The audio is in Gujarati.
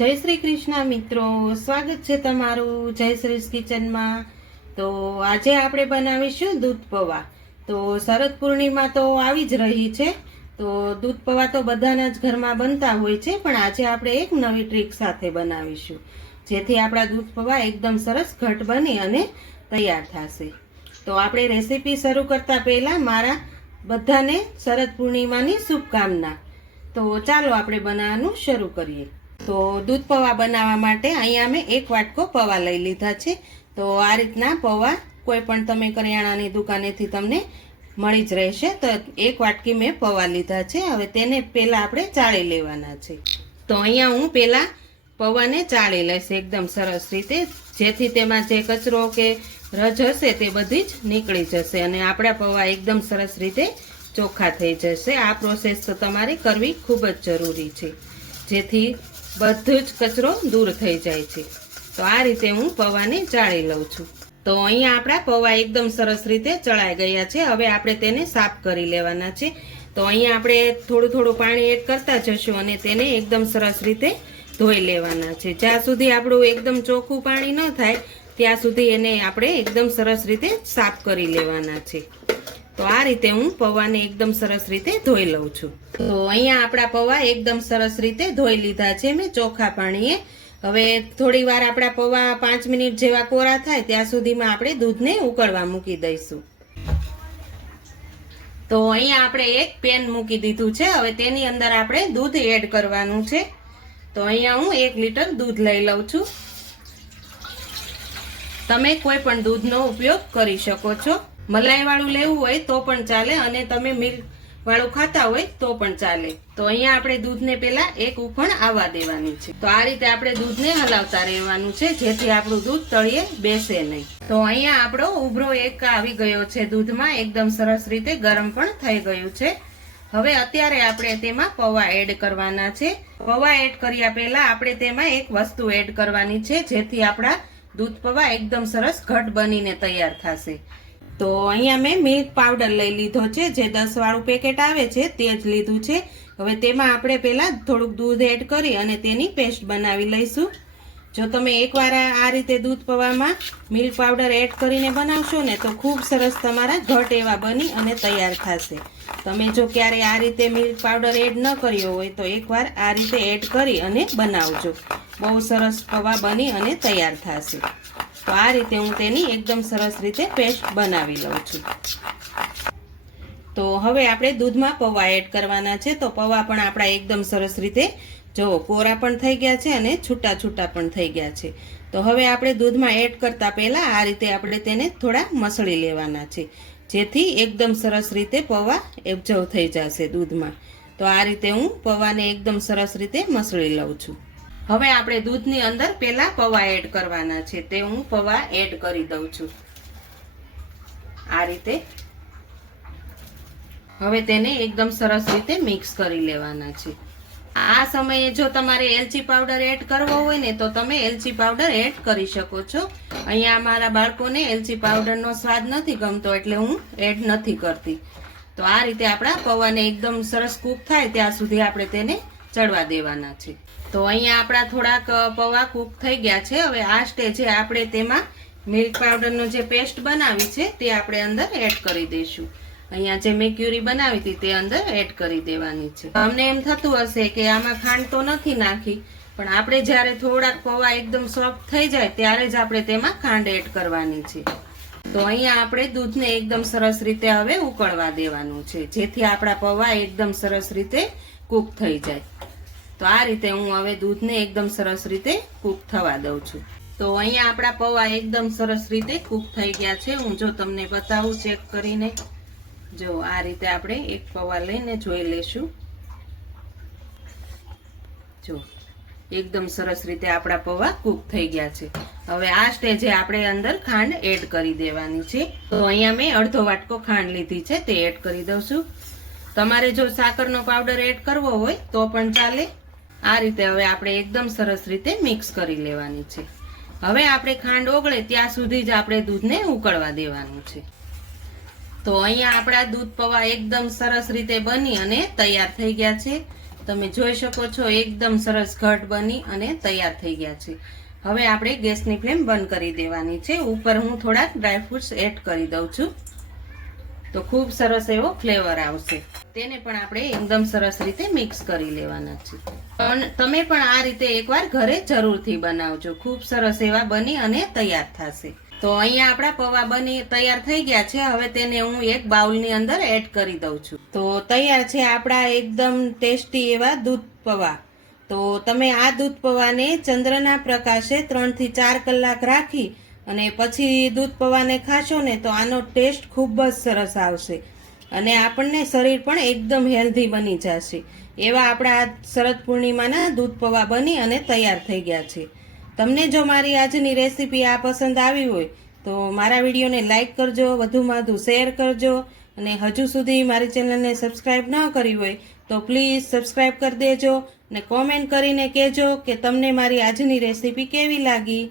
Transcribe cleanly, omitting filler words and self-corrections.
જય શ્રી કૃષ્ણ મિત્રો, સ્વાગત છે તમારું જયશ્રીસ કિચનમાં। તો આજે આપણે બનાવીશું દૂધ પૌવા। તો શરદ પૂર્ણિમા તો આવી જ રહી છે, તો દૂધ પૌવા તો બધાના જ ઘરમાં બનતા હોય છે, પણ આજે આપણે એક નવી ટ્રીક સાથે બનાવીશું, જેથી આપણા દૂધ પૌવા એકદમ સરસ ઘટ બની અને તૈયાર થશે। તો આપણે રેસીપી શરૂ કરતા પહેલા મારા બધાને શરદ પૂર્ણિમાની શુભકામના। તો ચાલો આપણે બનાવવાનું શરૂ કરીએ। તો દૂધ પૌવા બનાવવા માટે અહીંયા મેં 1 વાટકો પૌવા લઈ લીધા છે। તો આ રીતના પૌવા કોઈ પણ તમે કરિયાણાની દુકાનેથી તમને મળી જ રહેશે। તો 1 વાટકી મેં પૌવા લીધા છે। હવે તેને પહેલા આપણે ચાળી લેવાના છે। તો અહીંયા હું પહેલા પૌવાને ચાળી લઈશ એકદમ સરસ રીતે, જેથી તેમાં જે કચરો કે રજ હશે તે બધી જ નીકળી જશે અને આપણા પૌવા એકદમ સરસ રીતે ચોખ્ખા થઈ જશે। આ પ્રોસેસ તો તમારે કરવી ખૂબ જ જરૂરી છે, જેથી બધો જ કચરો દૂર થઈ જાય છે। તો આ રીતે હું પૌવાને ચાળી લઉં છું। તો અહીંયા આપણા પૌવા એકદમ સરસ રીતે ચડાઈ ગયા છે। હવે આપણે તેને સાફ કરી લેવાના છે। તો અહીંયા આપણે થોડું થોડું પાણી એડ કરતા જશું અને તેને એકદમ સરસ રીતે ધોઈ લેવાના છે। જ્યાં સુધી આપણું એકદમ ચોખ્ખું પાણી ન થાય ત્યાં સુધી એને આપણે એકદમ સરસ રીતે સાફ કરી લેવાના છે। તો આ રીતે હું પૌવાને એકદમ સરસ રીતે ધોઈ લઉં છું। તો અહીંયા આપણા પૌવા એકદમ સરસ રીતે ધોઈ લીધા છે મેં ચોખ્ખા પાણીએ। હવે થોડી વાર આપણા પૌવા 5 મિનિટ જેવા કોરા થાય ત્યાં સુધીમાં આપણે દૂધને ઉકળવા મૂકી દઈશું। તો અહીંયા આપણે એક પેન મૂકી દીધું છે। હવે તેની અંદર આપણે દૂધ એડ કરવાનું છે। તો અહીંયા હું 1 લીટર દૂધ લઈ લઉં છું। તમે કોઈ પણ દૂધનો ઉપયોગ કરી શકો છો। મલાઈ વાળું લેવું હોય તો પણ ચાલે અને તમે મિલ્ક વાળું ખાતા હોય તો પણ ચાલે। તો અહીંયા આપણે દૂધને પહેલા એક ઉફણ આવવા દેવાની છે। તો આ રીતે આપણે દૂધને હલાવતા રહેવાનું છે, જેથી આપણું દૂધ તળિયે બેસે નહીં। તો અહીંયા આપણો ઉભરો એક આવી ગયો છે દૂધમાં, એકદમ સરસ રીતે ગરમ પણ થઈ ગયું છે। હવે અત્યારે આપણે તેમાં પૌવા એડ કરવાના છે। પૌવા એડ કર્યા પહેલા આપણે તેમાં એક વસ્તુ એડ કરવાની છે, જેથી આપણા દૂધ પૌવા એકદમ સરસ ઘટ બનીને તૈયાર થશે। તો અહીંયા મેં મિલ્ક પાવડર લઈ લીધો છે, જે 10 વાળું પેકેટ આવે છે તે જ લીધું છે। હવે તેમાં આપણે પહેલા થોડુંક દૂધ એડ કરી અને તેની પેસ્ટ બનાવી લઈશું। જો તમે એકવાર આ રીતે દૂધ પૌવામાં મિલ્ક પાવડર એડ કરીને બનાવશો ને તો ખૂબ સરસ તમારા ઘટ એવા બની અને તૈયાર થશે। તમે જો ક્યારે આ રીતે મિલ્ક પાવડર એડ ન કર્યો હોય તો એકવાર આ રીતે એડ કરી અને બનાવજો, બહુ સરસ પૌવા બની અને તૈયાર થશે। તો આ રીતે હું તેની એકદમ સરસ રીતે પેસ્ટ બનાવી લઉં છું। તો હવે આપણે દૂધમાં પૌવા એડ કરવાના છે। તો પૌવા પણ આપણા એકદમ સરસ રીતે જો કોરા પણ થઈ ગયા છે અને છૂટા છૂટા પણ થઈ ગયા છે। તો હવે આપણે દૂધમાં એડ કરતા પહેલા આ રીતે આપણે તેને થોડા મસળી લેવાના છે, જેથી એકદમ સરસ રીતે પૌવા એબ્ઝર્વ થઈ જશે દૂધમાં। તો આ રીતે હું પૌવાને એકદમ સરસ રીતે મસળી લઉં છું। હવે આપણે દૂધની અંદર પહેલા પૌવા એડ કરવાના છે, તે હું પૌવા એડ કરી દઉં છું આ રીતે। હવે તેને એકદમ સરસ રીતે મિક્સ કરી લેવાના છે। આ સમયે જો તમારે એલચી પાવડર એડ કરવો હોય ને તો તમે એલચી પાવડર એડ કરી શકો છો। અહીંયા મારા બાળકોને એલચી પાવડરનો સ્વાદ નથી ગમતો એટલે હું એડ નથી કરતી। તો આ રીતે આપણા પૌવાને એકદમ સરસ કૂક થાય ત્યાં સુધી આપણે તેને ચડવા દેવાના છે। તો અહીંયા આપણા થોડાક પૌવા કૂક થઈ ગયા છે। હવે આ સ્ટેજે આપણે તેમાં મિલ્ક પાવડરનો જે પેસ્ટ બનાવી છે તે આપણે અંદર એડ કરી દઈશું। અહીંયા જે મેં ક્યુરી બનાવી હતી તે અંદર એડ કરી દેવાની છે। અમને એમ થતું હશે કે આમાં ખાંડ તો નથી નાખી, પણ આપણે જ્યારે થોડાક પૌવા એકદમ સોફ્ટ થઈ જાય ત્યારે જ આપણે તેમાં ખાંડ એડ કરવાની છે। તો અહીંયા આપણે દૂધને એકદમ સરસ રીતે હવે ઉકળવા દેવાનું છે, જેથી આપણા પૌવા એકદમ સરસ રીતે કૂક થઈ જાય। તો આ રીતે હું હવે દૂધને એકદમ સરસ રીતે કૂક થવા દઉં છું। તો અહીંયા આપણા પૌવા એકદમ સરસ રીતે કૂક થઈ ગયા છે। હું જો તમને બતાવું ચેક કરીને, જો આ રીતે આપણે એક પૌવા લઈને જોઈ લેશું। જો એકદમ સરસ રીતે આપણા પૌવા કૂક થઈ ગયા છે। હવે આ સ્ટેજે આપણે અંદર ખાંડ એડ કરી દેવાની છે। તો અહીંયા મેં અડધો વાટકો ખાંડ લીધી છે, તે એડ કરી દઉં છું। તમારે જો સાકરનો પાવડર એડ કરવો હોય તો પણ ચાલે। આ રીતે હવે આપણે એકદમ સરસ રીતે મિક્સ કરી લેવાની છે। હવે આપણે ખાંડ ઓગળે ત્યાં સુધી જ આપણે દૂધને ઉકળવા દેવાનું છે। તો અહીંયા આપણા દૂધ પૌવા એકદમ સરસ રીતે બની અને તૈયાર થઈ ગયા છે। તમે જોઈ શકો છો એકદમ સરસ ઘટ બની અને તૈયાર થઈ ગયા છે. હવે આપણે ગેસની ફ્લેમ બંધ કરી દેવાની છે. ઉપર હું થોડાક ડ્રાયફ્રૂટ્સ એડ કરી દઉં છું તો ખૂબ સરસ એવો ફ્લેવર આવશે. તેને પણ આપણે એકદમ સરસ રીતે મિક્સ કરી લેવાના છે. તમે પણ આ રીતે એકવાર ઘરે જરૂરથી બનાવજો. ખૂબ સરસ એવા બની અને તૈયાર થશે. તો અહીંયા આપણા પૌવા બની તૈયાર થઈ ગયા છે. હવે તેને હું એક બાઉલની અંદર એડ કરી દઉં છું. તો તૈયાર છે આપણા એકદમ ટેસ્ટી એવા દૂધ પૌવા. તો તમે આ દૂધ પૌવાને ચંદ્રના પ્રકાશે 3 થી 4 કલાક રાખી અને પછી દૂધ પૌવાને ખાશો ને તો આનો ટેસ્ટ ખૂબ જ સરસ આવશે અને આપણને શરીર પણ એકદમ હેલ્ધી બની જશે. એવા આપણા શરદ પૂર્ણિમાના દૂધ પૌવા બની અને તૈયાર થઈ ગયા છે. તમને જો મારી આજની રેસીપી આ પસંદ આવી હોય તો મારા વિડીયોને લાઈક કરજો, વધુમાં વધુ શેર કરજો અને હજુ સુધી મારી ચેનલને સબસ્ક્રાઈબ ન કરી હોય તો પ્લીઝ સબસ્ક્રાઈબ કરી દેજો અને કોમેન્ટ કરીને કહેજો કે તમને મારી આજની રેસીપી કેવી લાગી.